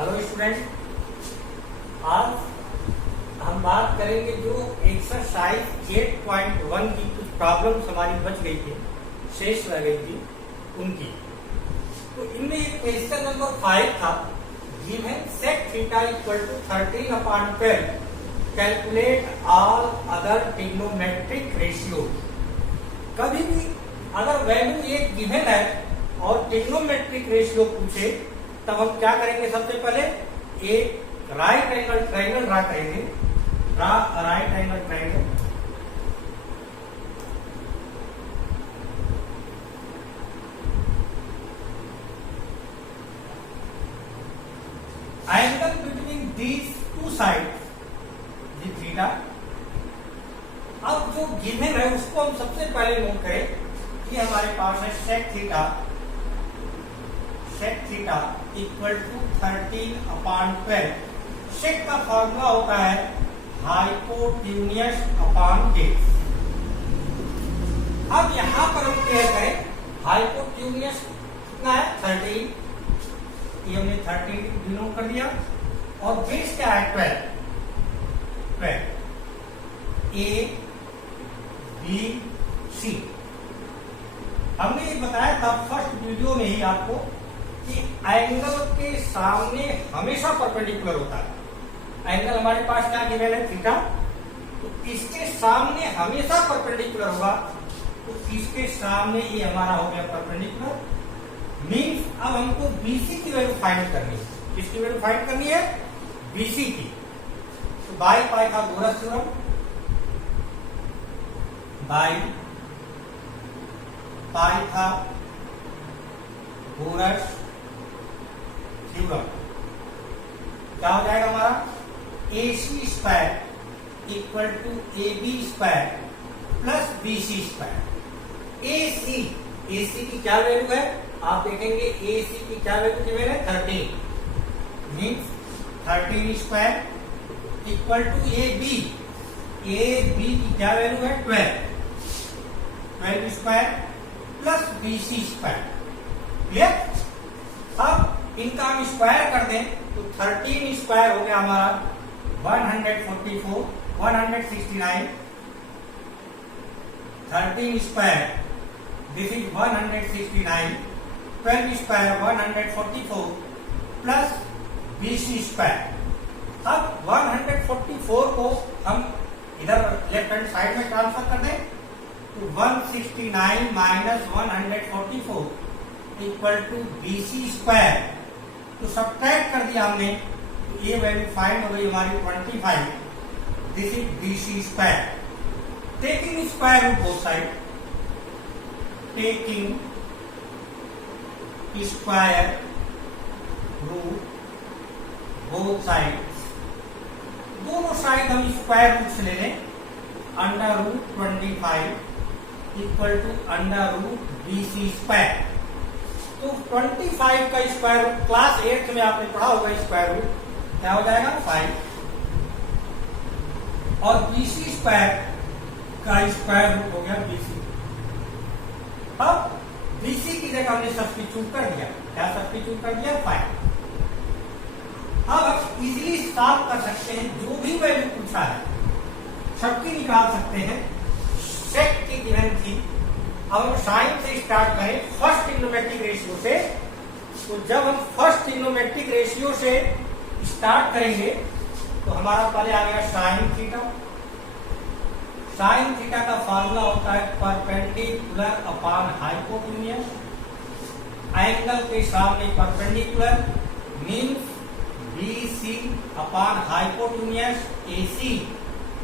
Hello student, आज हम बात करेंगे जो एक्सरसाइज 8.1 की कुछ प्रॉब्लम्स हमारी बच गई थी, शेष रह गई थी उनकी। तो इनमें एक क्वेश्चन नंबर 5 था, given sec theta equal to 13/12, calculate all other trigonometric ratio. कभी भी अगर वैल्यू एक गिवन है और ट्रिग्नोमेट्रिक रेशियो पूछे तब हम क्या करेंगे? सबसे पहले एक राइट एंगल ट्रायंगल ड्रा करेंगे। Right angle triangle, angle between these two sides the theta. अब जो गिवन है उसको हम सबसे पहले नोट करें कि हमारे पास है sec थीटा इक्वल टू 13/12। सेक का फॉर्मूला होता है हाइपोटेन्यूस अपॉन बेस। अब यहां पर हम क्या करें? हाइपोटेन्यूस कितना है? 13, ये हमने 13 डिनोट कर दिया, और बेस क्या है? 12। ए बी सी हमने ये बताया था फर्स्ट वीडियो में ही आपको कि एंगल के सामने हमेशा परपेंडिकुलर होता है। एंगल हमारे पास क्या गिवन है? थीटा। तो इसके सामने हमेशा परपेंडिकुलर होगा, तो इसके सामने ये हमारा हो गया परपेंडिकुलर। मींस अब हमको बीसी की वैल्यू फाइंड करनी है। किसकी वैल्यू फाइंड करनी है? बीसी की। तो by Pythagoras theorem, by Pythagoras theorem क्या हो जाएगा हमारा? AC square equal to AB square plus BC square. AC की क्या वैल्यू है? आप देखेंगे AC की क्या वैल्यू गिवन है? 13। Means 13 square equal to AB की क्या वैल्यू है? 12 square plus BC square. Clear? अब इनका हम स्क्वायर कर दें तो 13 स्क्वायर हो गया हमारा 144, 169। 13 square this is 169, 12 square 144 plus BC square. अब 144 को हम इधर लेफ्ट हैंड साइड में ट्रांसफर कर दें तो 169 minus 144 equal to BC square. तो सब्ट्रैक्ट कर दिया हमने, तो ये वैल्यू फाइंड हो गई हमारी 25। This is BC square. Taking square root both side, taking square root both side, दोनों साइड हम स्क्वायर रूट से ले लें। Under root 25 equal to under root BC square. तो 25 का स्क्वायर रूट क्लास 8 में आपने पढ़ा होगा, स्क्वायर रूट क्या हो जाएगा? 5। और BC स्क्वायर का स्क्वायर रूट हो गया BC। अब BC की जगह हमने सब्स्टिट्यूट कर दिया। क्या सब्स्टिट्यूट कर दिया? 5। अब आप इजीली सॉल्व कर सकते हैं, जो भी वैल्यू पूछा है सबकी निकाल सकते हैं। सेक की गिवन थी, अब हम साइन से स्टार्ट करें फर्स्ट ट्रिग्नोमेट्रिक रेशियो से। तो जब हम फर्स्ट ट्रिग्नोमेट्रिक रेशियो से स्टार्ट करेंगे तो हमारा पहले आ गया साइन थीटा। साइन थीटा का फॉर्मूला होता है परपेंडिकुलर अपॉन हाइपोटेन्यूस। एंगल के सामने perpendicular means BC upon hypotenuse AC।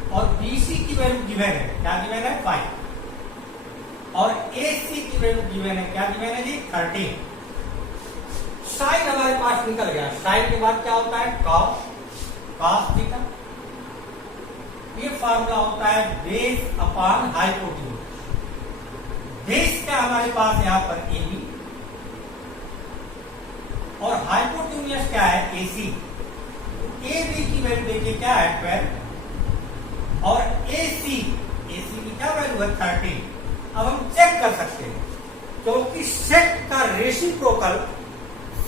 और BC की वैल्यू गिवन है, क्या गिवन है? 5। और AC की वैल्यू गिवन है, क्या गिवन है जी? 13। साइन हमारे पास निकल गया। साइन के बाद क्या होता है? Cos theta. ये फॉर्मूला होता है बेस अपॉन हाइपोटेन्यूस। बेस क्या हमारे पास यहाँ पर? AB। और हाइपोटेन्यूस क्या है? AC। तो AB की वैल्यू देखिए क्या है? 12। और AC की क्या वैल्यू है? 13। अब हम चेक कर सकते हैं, क्योंकि सेक का रेसिप्रोकल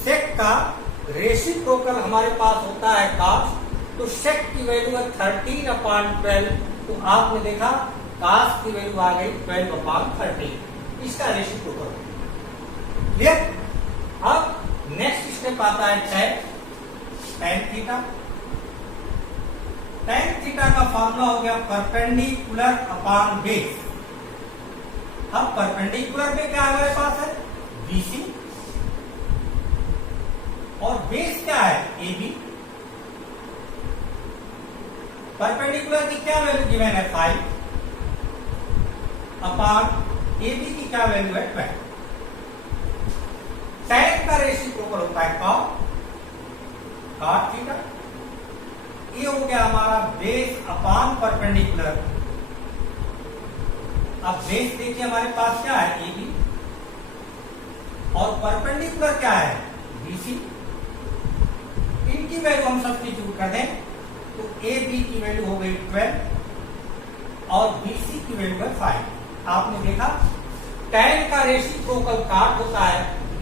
सेक का रेसिप्रोकल हमारे पास होता है cos, तो sec की वैल्यू है 13/12, तो आपने देखा cos की वैल्यू आ गई 12/13, इसका रेसिप्रोकल। क्लियर? अब नेक्स्ट स्टेप आता है tan थीटा। tan थीटा का फॉर्मूला हो गया परपेंडिकुलर अपॉन बेस। अब परपेंडिकुलर में क्या हमारे पास है BC, और बेस क्या है AB। परपेंडिकुलर की क्या वैल्यू गिवन है 5 अपॉन AB की क्या वैल्यू है 12। tan का रेसिप्रोकल होता है cot थीटा। ये हो गया हमारा बेस अपॉन परपेंडिकुलर। अब बेस देखिए हमारे पास क्या है AB, और परपेंडिकुलर क्या है BC। इनकी वैल्यू हम सब्स्टिट्यूट कर दें तो AB की वैल्यू हो गई 12 और BC की वैल्यू है 5। आपने देखा tan का रेसिप्रोकल cot होता है,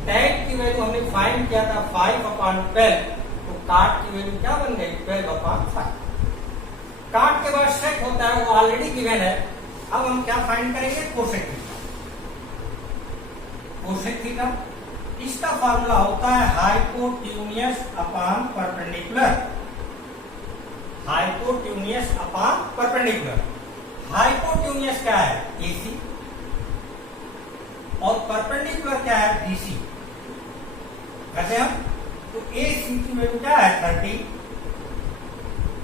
tan की वैल्यू हमने फाइंड किया था 5/12, तो cot की वैल्यू क्या बन गई 12/5। cot के बाद sec होता है, वो ऑलरेडी गिवन है। अब हम क्या फाइंड करेंगे कोसेक थीटा। कोसेक थीटा इसका फॉर्मूला होता है hypotenuse upon perpendicular. Hypotenuse upon perpendicular. Hypotenuse क्या है AC, और परपेंडिकुलर क्या है BC। कैसे हम, तो AC की वैल्यू क्या है 30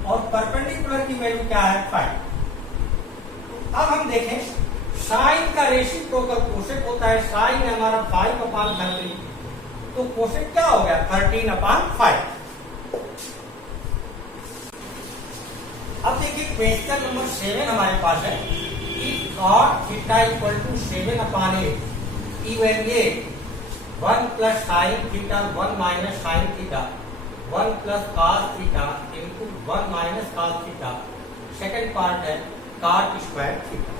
और परपेंडिकुलर की वैल्यू क्या है 5। अब हम देखें साइन का रेसिप्रोकल कोसेक होता है, साइन है हमारा 5/13, तो कोसेक क्या हो गया 13/5। अब देखिए क्वेश्चन नंबर 7 हमारे पास है कि cot theta equal to 7/8 evaluate 1 plus sine theta 1 minus sine theta 1 plus cos theta into 1 minus cos theta. Second part है cot स्क्वायर थीटा।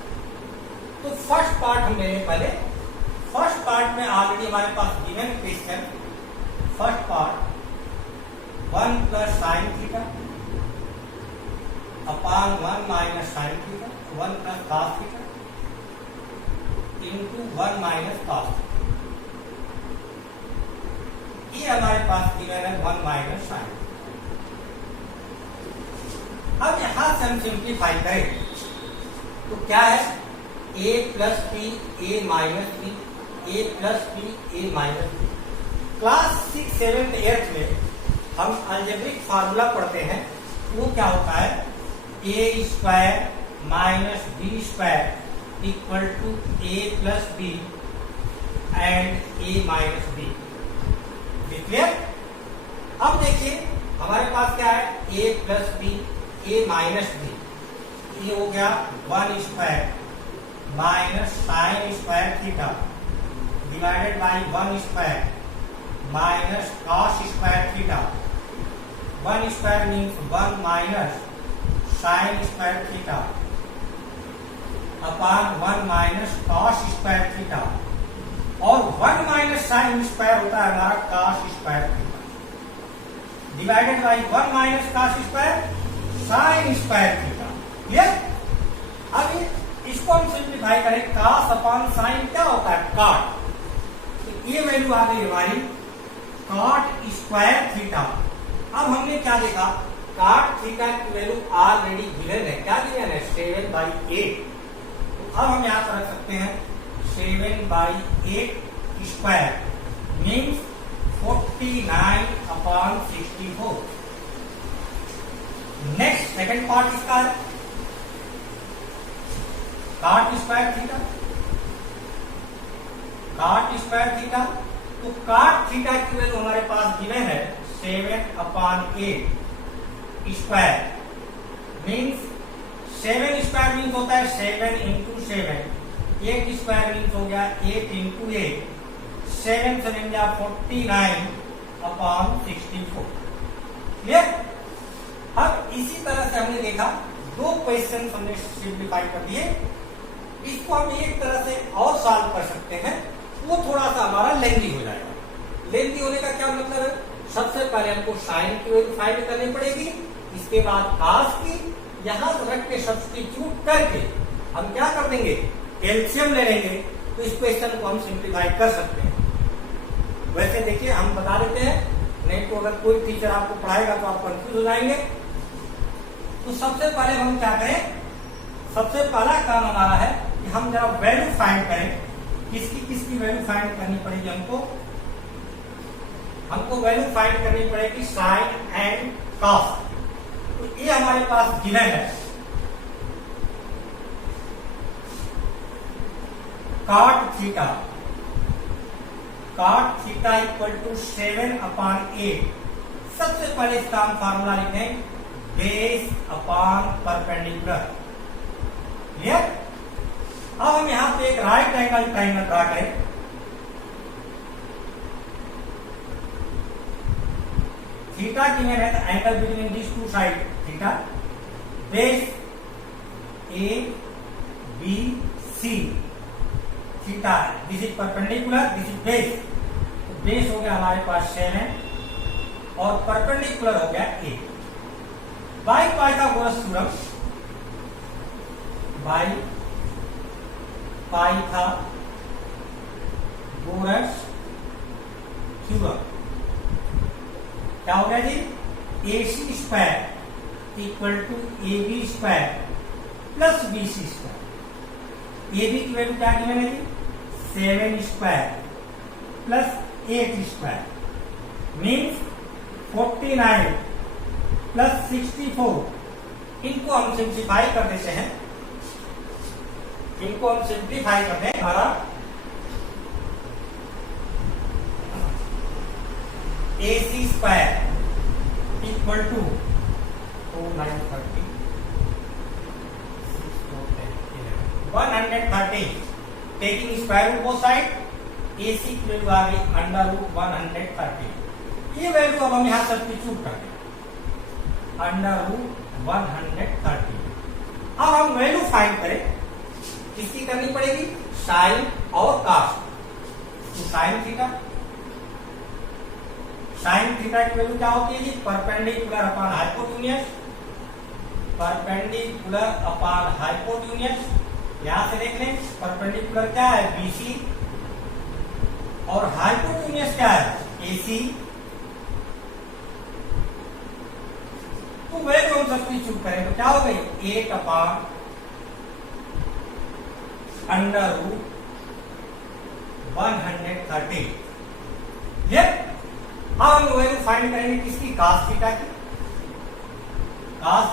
तो फर्स्ट पार्ट हम ले लें पहले। फर्स्ट पार्ट में ऑलरेडी हमारे पास given question. First part 1 plus sine theta upon 1 minus sine theta 1 plus cos theta into 1 minus cos theta. ये हमारे पास गिवन है 1 माइनस साइन। अब यहां से हम सिंप्लीफाई करें तो क्या है a plus B a minus B a plus B a minus B. Class 6, 7, 8 में हम अलजेब्रिक फार्मूला पढ़ते हैं, वो क्या होता है a square minus B square equal to a plus B and a minus B. Clear? अब देखिए हमारे पास क्या है a plus B a minus B, ये हो गया 1 square minus sine square theta divided by 1 square minus cos square theta. 1 square means 1 minus sine square theta upon 1 minus cos square theta, और 1 माइनस साइन स्क्वायर होता है हमारा cos square theta divided by 1 minus cos square sine square theta. Clear? अब इसको हम simplify करें, cos upon sine क्या होता है cot, तो ये वैल्यू आ गई हमारी cot स्क्वायर थीटा। अब हमने क्या देखा cot थीटा की वैल्यू ऑलरेडी गिवन है। क्या गिवन है 7/8। तो अब हम यहां पर रख सकते हैं 7/8 square means 49/64। Next second part इसका है cot square theta. cot square theta, तो cot थीटा की वैल्यू हमारे पास गिवन है 7/8 स्क्वायर मीन्स 7 स्क्वायर मीन्स होता है 7 इंटू 7, 8 स्क्वायर मीन्स हो गया 8 इंटू 8, 7 से बन गया 49/64। क्लियर? अब इसी तरह से हमने देखा 2 क्वेश्चन हमने सिंप्लीफाई कर दिए। इसको हम एक तरह से और सॉल्व कर सकते हैं, वो थोड़ा सा हमारा लेंथी हो जाएगा। लेंथी होने का क्या मतलब है, सबसे पहले हमको साइन की वैल्यू फाइंड करनी पड़ेगी, इसके बाद कॉस की, यहां रख के सब्स्टिट्यूट करके हम क्या कर देंगे, एलसीएम ले लेंगे, तो इस क्वेश्चन को हम सिंप्लीफाई कर सकते हैं। वैसे देखिए हम बता देते हैं, नहीं तो अगर कोई टीचर आपको पढ़ाएगा तो आप कंफ्यूज हो जाएंगे। तो सबसे पहले हम क्या करें, सबसे पहला काम हमारा है कि हम जरा वैल्यू फाइंड करें, किसकी वैल्यू फाइंड करनी पड़ेगी हमको वैल्यू फाइंड करनी पड़ेगी साइन एंड कॉस। तो ये हमारे पास गिवन है, cot थीटा इक्वल टू 7/8। सबसे पहले इसका हम फार्मूला लिखें, बेस अपॉन परपेंडिकुलर। क्लियर? अब हम यहां पे एक राइट एंगल ट्रायंगल ड्रा करें। थीटा गिवन है, तो angle between this two side theta, base A B C theta, this is perpendicular, this is base. तो बेस हो गया हमारे पास 7 और परपेंडिकुलर हो गया 8। By Pythagoras theorem, by Pythagoras theorem क्या हो गया जी, AC square equal to AB square plus BC square. AB की वैल्यू क्या गिवन है जी, 7 square plus 8 square means 49 plus 64। इनको हम सिंप्लीफाई कर देते हैं, हमारा AC square equal to 130 taking square root both side, AC की वैल्यू आ गई अंडर रूट 130। ये वैल्यू अब हम यहां सब्स्टिट्यूट कर दें, अंडर रूट 130। अब हम वैल्यू फाइंड करें, किसकी करनी पड़ेगी, साइन और कॉस। तो साइन थीटा की वैल्यू क्या होती है जी, perpendicular upon hypotenuse, perpendicular upon hypotenuse. यहां से देख लें, परपेंडिकुलर क्या है BC और हाइपोटेन्यूज क्या है AC। तो वैल्यू हम सब्स्टिट्यूट करें तो क्या हो गई, 8 अपॉन अंडर रूट 130। ये अब हम वैल्यू फाइंड करेंगे किसकी, cos थीटा की। cos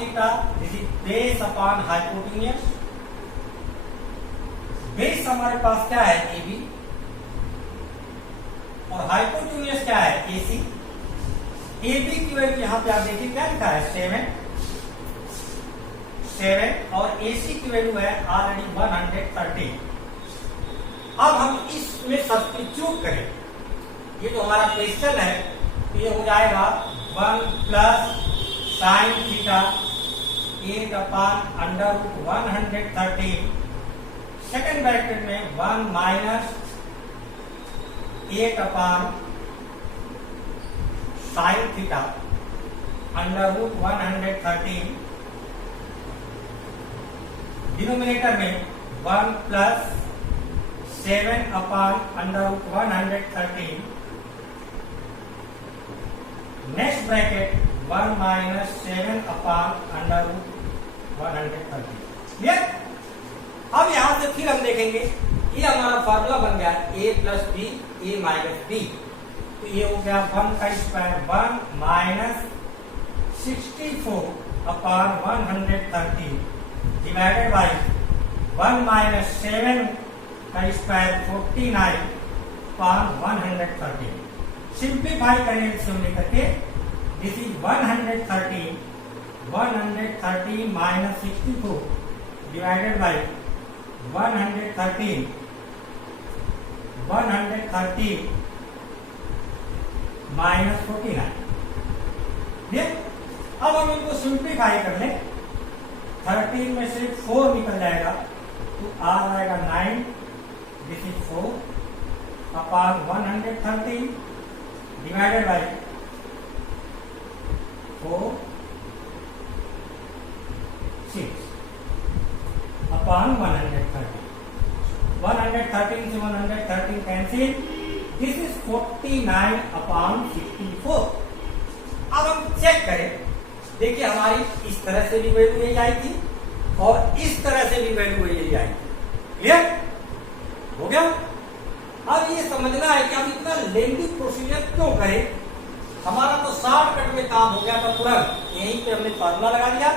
theta this is base upon hypotenuse. Base हमारे पास क्या है AB और हाइपोटेन्यूज क्या है AC। AB की वैल्यू यहां पे आप देखिए क्या लिखा है, 7 और AC की वैल्यू है ऑलरेडी 130। अब हम इसमें सब्स्टिट्यूट करें, ये जो हमारा क्वेश्चन है तो ये हो जाएगा 1 plus sine theta 8 upon under root 130, second bracket में 1 minus 8 upon sine theta under root 130, denominator में 1 plus 7 upon under root 130, next bracket 1 minus 7 upon under root 130। Clear? अब यहां से फिर हम देखेंगे, ये हमारा फॉर्मूला बन गया A plus B A minus B. तो ये हो गया 1 का square 1 minus 64 upon 130 divided by 1 minus 7 का स्क्वायर 49 अपॉन 130। सिंप्लीफाई करें एलसीएम लेकर के, this is 130 minus 64 divided by 130 minus 49। अब हम इनको सिंप्लीफाई कर लें, 13 में से 4 निकल जाएगा तो आ जाएगा 9, this is 4 upon 113 divided by 4 6 upon 113 से 113 कैंसिल, दिस इज 49 अपॉन 64। अब हम चेक करें, देखिए हमारी इस तरह से भी वैल्यू यही आई थी और इस तरह से भी वैल्यू यही आई थी। क्लियर हो गया? अब ये समझना है कि हम इतना लेंथी प्रोसीजर क्यों करें। हमारा तो शॉर्टकट में काम हो गया था, तुरंत यहीं पे हमने फार्मूला लगा दिया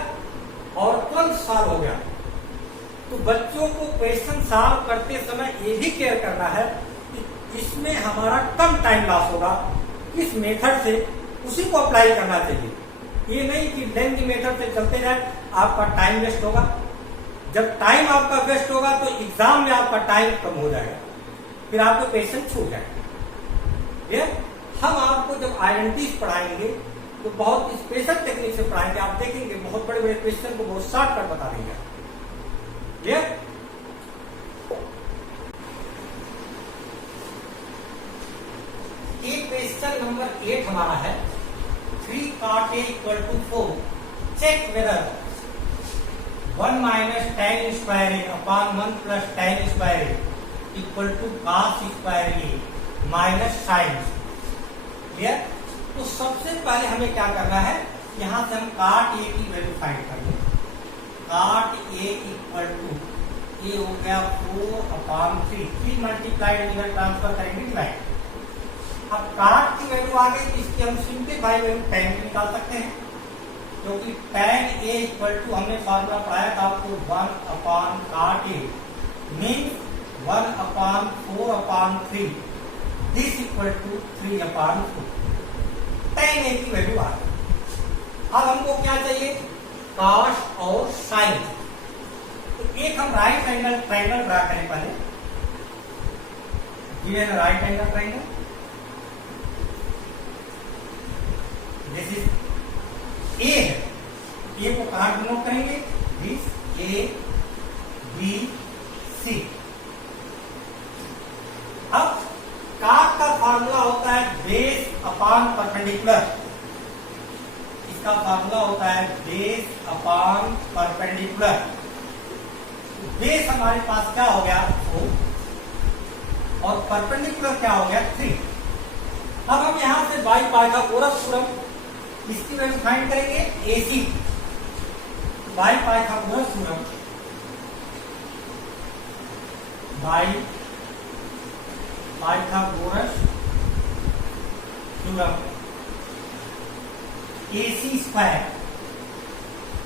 और तुरंत सॉल्व हो गया। तो बच्चों को क्वेश्चन सॉल्व करते समय ये भी केयर करना है कि इसमें हमारा कम टाइम लॉस होगा, किस मेथड से उसी को अप्लाई करना चाहिए। ये नहीं कि लेंथी मेथड से चलते जाए, आपका टाइम वेस्ट होगा। जब टाइम आपका वेस्ट होगा तो एग्जाम में आपका टाइम कम हो जाएगा, फिर आपको क्वेश्चन छूट जाएगा। हम आपको जब आइडेंटिटीज पढ़ाएंगे तो बहुत स्पेशल टेक्निक से पढ़ाएंगे, आप देखेंगे बहुत बड़े बड़े क्वेश्चन को बहुत शॉर्टकट बता देंगे। क्लियर? एक क्वेश्चन नंबर 8 हमारा है 3 cot A equal to 4, check whether 1 minus tan square A upon 1 plus tan square A equal to cos square A minus sin। Clear? तो सबसे पहले हमें क्या करना है, यहां से हम cot A की वैल्यू फाइंड करेंगे। cot A इक्वल टू ये हो गया 4 अपॉन 3 मल्टीप्लाइड इधर ट्रांसफर करेंगे डिवाइड। अब cot की वैल्यू आ गई, इसकी हम सिंप्लीफाई वैल्यू tan की निकाल सकते हैं, क्योंकि tan A इक्वल टू हमने फॉर्मूला पढ़ाया था आपको 1 upon cot A means 1 upon 4 upon 3 this equal to 3 upon 4। tan A की वैल्यू आ गई। अब हमको क्या चाहिए, cos और sin। तो एक हम राइट एंगल ट्रायंगल ड्रा करें पहले। Given right angle triangle, this is a है, ए को कहां डिनोट करेंगे, दिस ए बी सी। अब काट का फार्मूला होता है बेस अपॉन परपेंडिकुलर, इसका फार्मूला होता है बेस अपॉन परपेंडिकुलर। बेस हमारे पास क्या हो गया 4 और परपेंडिकुलर क्या हो गया 3। अब हम यहां से बाई पाइथागोरस थ्योरम इसकी वैल्यू फाइंड करेंगे AC by Pythagoras theorem, by Pythagoras theorem AC square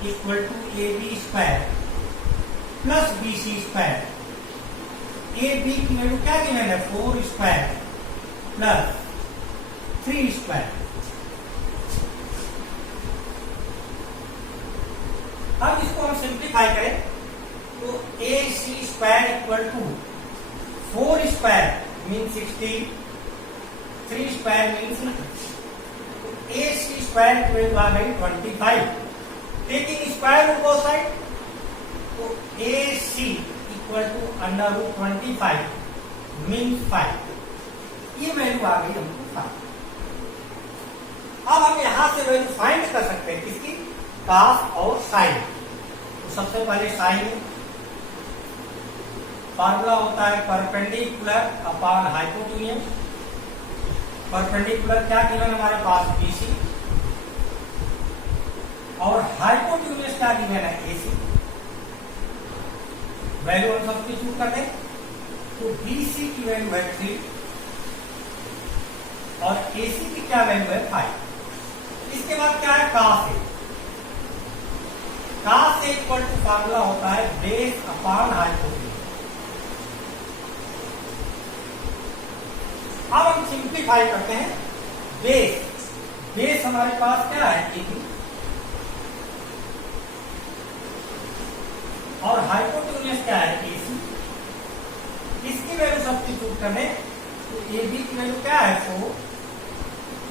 equal to AB square plus BC square. AB की वैल्यू क्या गिवन है 4 स्क्वायर प्लस 3 स्क्वायर। अब इसको हम सिंप्लीफाई करें तो AC square equal to 4 square mean 16, 3 square mean AC square की value आ गई 25। Taking square root both side तो AC equal to under root 25 mean 5। ये वैल्यू आ गई हमको 5। अब हम यहां से वैल्यू फाइंड कर सकते हैं किसकी, cos और sin। तो सबसे पहले sin फार्मूला होता है परपेंडिकुलर अपॉन हाइपोटेन्यूज। परपेंडिकुलर क्या गिवन हमारे पास BC और हाइपोटेन्यूज क्या गिवन है AC। वैल्यू हम सब्स्टिट्यूट कर दें तो BC की वैल्यू है 3 और AC की क्या वैल्यू है 5। इसके बाद क्या है cos A। cos A equal to formula होता है बेस अपॉन हाइपोटेन्यूज। अब हम सिंप्लीफाई करते हैं बेस। बेस हमारे पास क्या है AB और हाइपोटेन्यूज क्या है AC। इसकी वैल्यू सब्स्टिट्यूट करने तो AB की वैल्यू क्या है 4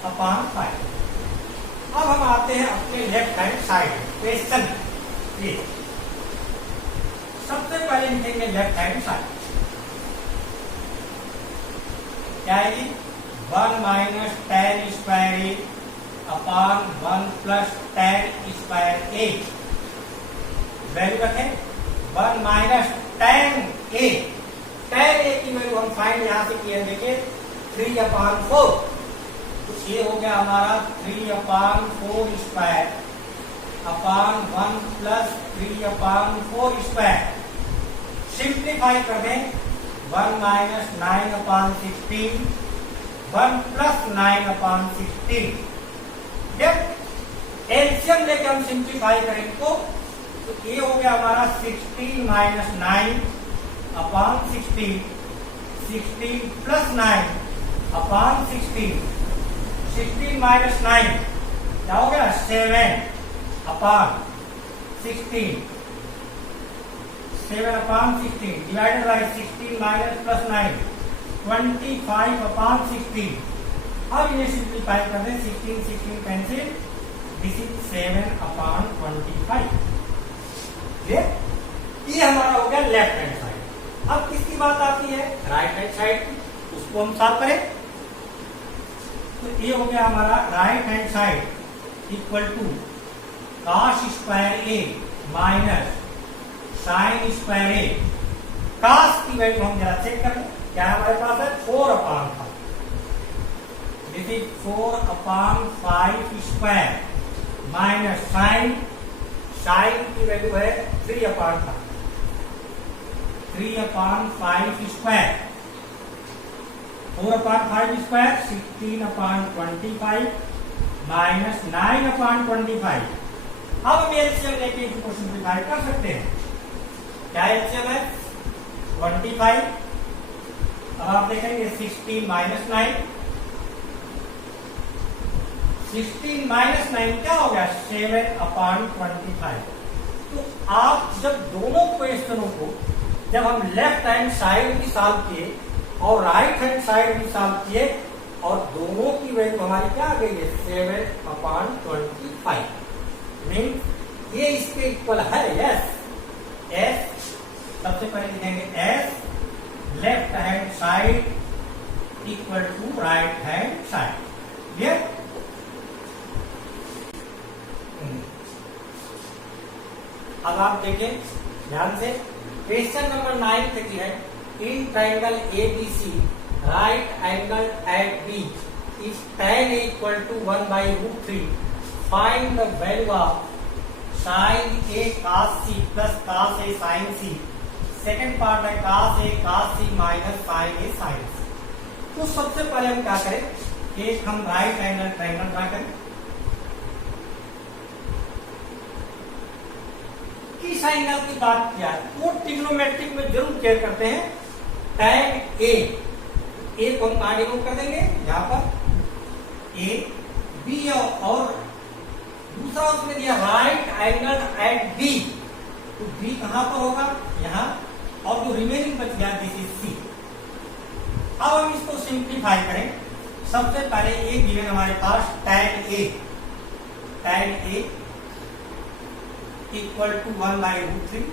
अपॉन 5। अब हम आते हैं अपने लेफ्ट हैंड साइड क्वेश्चन। ये सबसे पहले लिखेंगे लेफ्ट हैंड साइड। क्या है ये 1 माइनस tan स्क्वायर ए अपॉन 1 प्लस tan स्क्वायर ए। वैल्यू रखें 1 माइनस tan ए। tan ए की वैल्यू हम फाइंड यहां से किए, देखिए 3/4, तो ये हो गया हमारा 3/4 square upon 1 plus 3/4 square. Simplify कर दें 1 माइनस 9/16, 1 प्लस 9/16। जब एलसीएम लेके हम सिंप्लीफाई करेंगे तो ये हो गया हमारा 16 माइनस 9/16, 16 प्लस 9/16, 16 माइनस 9 क्या हो गया 7/16, 7/16 डिवाइडेड बाई 16 माइनस प्लस 9 25/16। अब इन्हें सिंप्लीफाई कर दें 16 16 कैंसिल, दिस इज 7/25। ये हमारा हो गया लेफ्ट हैंड साइड। अब किसकी बात आती है राइट हैंड साइड की, उसको हम सॉल्व करें तो ये हो गया हमारा right hand side equal to cos square A minus sine square A. cos की वैल्यू हम जरा चेक करें, क्या हमारे पास है 4/5, this is 4/5 square minus sine, sine की वैल्यू है 3/5 स्क्वायर, 4/5 स्क्वायर 16/25 माइनस 9/25। अब हम एलसीएम लेके इसको सिंप्लीफाई कर सकते हैं। क्या एलसीएम है 25। अब आप देखेंगे 16 माइनस 9, 16 माइनस 9 क्या हो गया 7/25। तो आप जब दोनों क्वेश्चनों को जब हम लेफ्ट हैंड साइड भी सॉल्व किए और राइट हैंड साइड भी सॉल्व किए और दोनों की वैल्यू हमारी क्या आ गई है 7/25, मीन ये इसके इक्वल है यस। एस सबसे पहले लिखेंगे as left hand side equal to right hand side. Clear. अब आप देखें ध्यान से, क्वेश्चन नंबर 9 की है in triangle ABC right angle at B is tan A equal to 1/√3, find the value of sin A cos C plus cos A sin C। Second part है cos A cos C minus sin A sin C। तो सबसे पहले हम क्या करें, एक हम right angle triangle draw करें। किस एंगल की बात किया है वो ट्रिग्नोमेट्रिक में जरूर केयर करते हैं। tan A, ए को हम कहां डिनोट कर देंगे यहां पर ए, बी और दूसरा उसमें दिया राइट एंगल एट बी, तो बी कहां पर होगा यहां, और जो रिमेनिंग बच गया दिस इज सी। अब हम इसको सिंप्लीफाई करें। सबसे पहले ए गिवन हमारे पास tan A equal to 1/√3।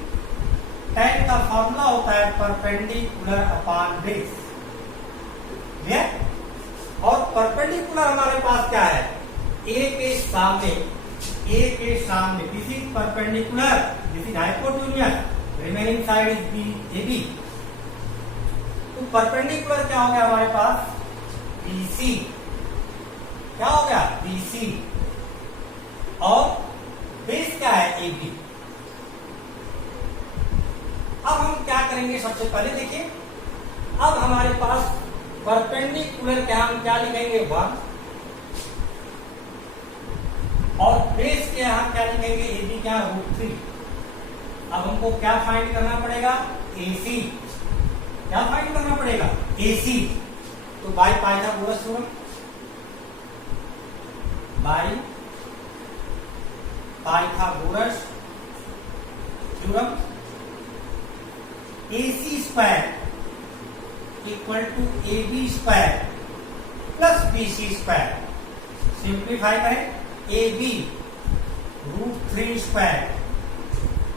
tan का फॉर्मूला होता है परपेंडिकुलर अपॉन बेस, और परपेंडिकुलर हमारे पास क्या है ए के सामने this is perpendicular, this is hypotenuse, remaining side is B A B. तो परपेंडिकुलर क्या हो गया हमारे पास BC, क्या हो गया BC, और बेस क्या है AB। अब हम क्या करेंगे, सबसे पहले देखिए, अब हमारे पास परपेंडिकुलर क्या हम क्या लिखेंगे 1, और बेस के यहां क्या लिखेंगे AB क्या √3। अब हमको क्या फाइंड करना पड़ेगा AC, क्या फाइंड करना पड़ेगा AC। तो by Pythagoras theorem, by Pythagoras theorem AC square equal to AB square plus BC square. Simplify करें AB √3 square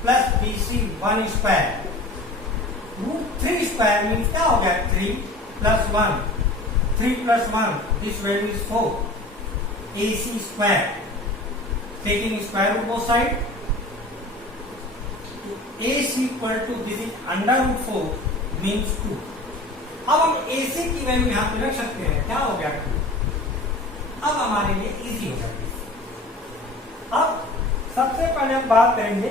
plus BC 1 square. √3 square means क्या हो गया 3 plus 1 3 plus 1, this value is 4. AC square. Taking square root both side. AC equal to this is under root 4 means 2. अब हम AC की value यहाँ पे रख सकते हैं. क्या हो गया 2? अब हमारे लिए इजी हो जाएगा. अब सबसे पहले हम बात करेंगे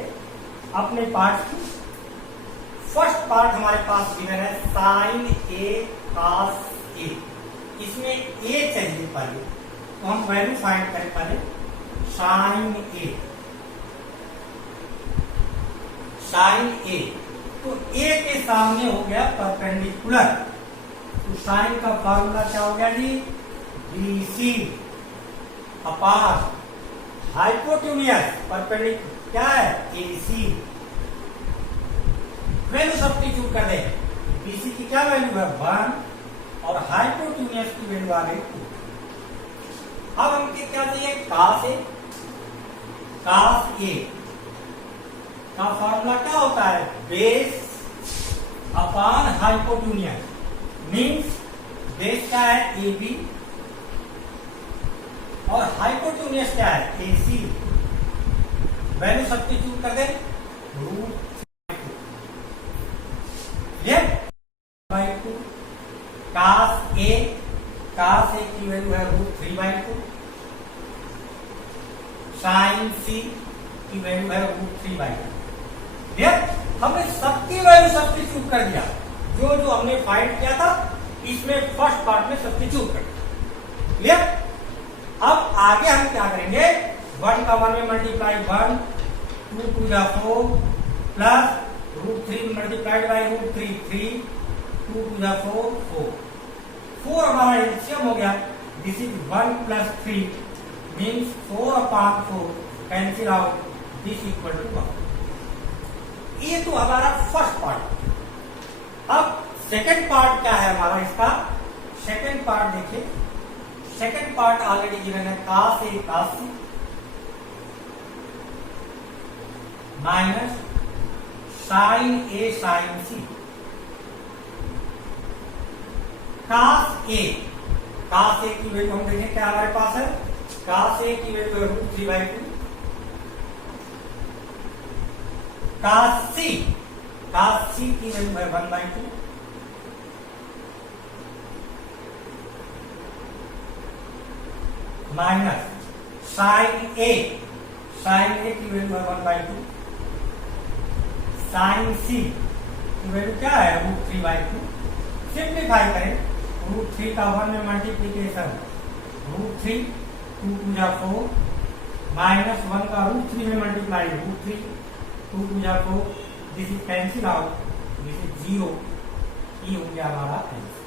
अपने पार्ट की. फर्स्ट पार्ट हमारे पास गिवन है साइन ए कॉस ए. इसमें ए चाहिए पहले, तो हम वैल्यू फाइंड करें पहले. साइन ए, साइन ए, तो ए के सामने हो गया परपेंडिकुलर. तो साइन का फॉर्मूला क्या हो गया जी? BC अपान हाइपोटेन्यूज परपेंडिकुलर क्या है? AC. वैल्यू सब्स्टिट्यूट कर दे. BC की क्या वैल्यू है? 1 और हाइपोटेन्यूज की वैल्यू आ गई 2. अब हमके क्या चाहिए? cos A. cos A का फॉर्मूला क्या होता है? Base upon hypotenuse. Means base क्या है? AB और हाइपोटेन्यूज क्या है? AC. वैल्यू सब्स्टिट्यूट कर दे. √3/2 cos A. cos A की वैल्यू है √3/2. sin C की वैल्यू है √3/2. हमने सबकी वैल्यू सब्स्टिट्यूट कर दिया. जो जो हमने फाइंड किया था इसमें फर्स्ट पार्ट में सब्स्टिट्यूट कर दिया. क्लियर? अब आगे हम क्या करेंगे? 1 का 1 में मल्टीप्लाई 1, 2 2 जा 4 प्लस √3 मल्टीप्लाइड बाई √3 3, 2 2 जा 4 4. 4 हमारा एलसीएम हो गया. This is 1 plus 3 means 4/4 cancel out. This equal to 1. ये तो हमारा फर्स्ट पार्ट. अब सेकंड पार्ट क्या है हमारा इसका? सेकंड पार्ट देखिए. सेकंड पार्ट ऑलरेडी गिवन है cos A cos C minus sin A sin C. cos A की वैल्यू हम देखें क्या हमारे पास है? cos A की वैल्यू है √3/2. cos C की वैल्यू है 1/2. माइनस sin A की वैल्यू है 1/2. sin C की वैल्यू क्या है? √3/2. सिंप्लीफाई करें. √3 का 1 में मल्टीप्लीकेशन √3, 2 2 जा 4 माइनस 1 का √3 में मल्टीप्लाई √3, 2 2 जा 4. This is cancel out. This is 0. ये हो गया हमारा आंसर.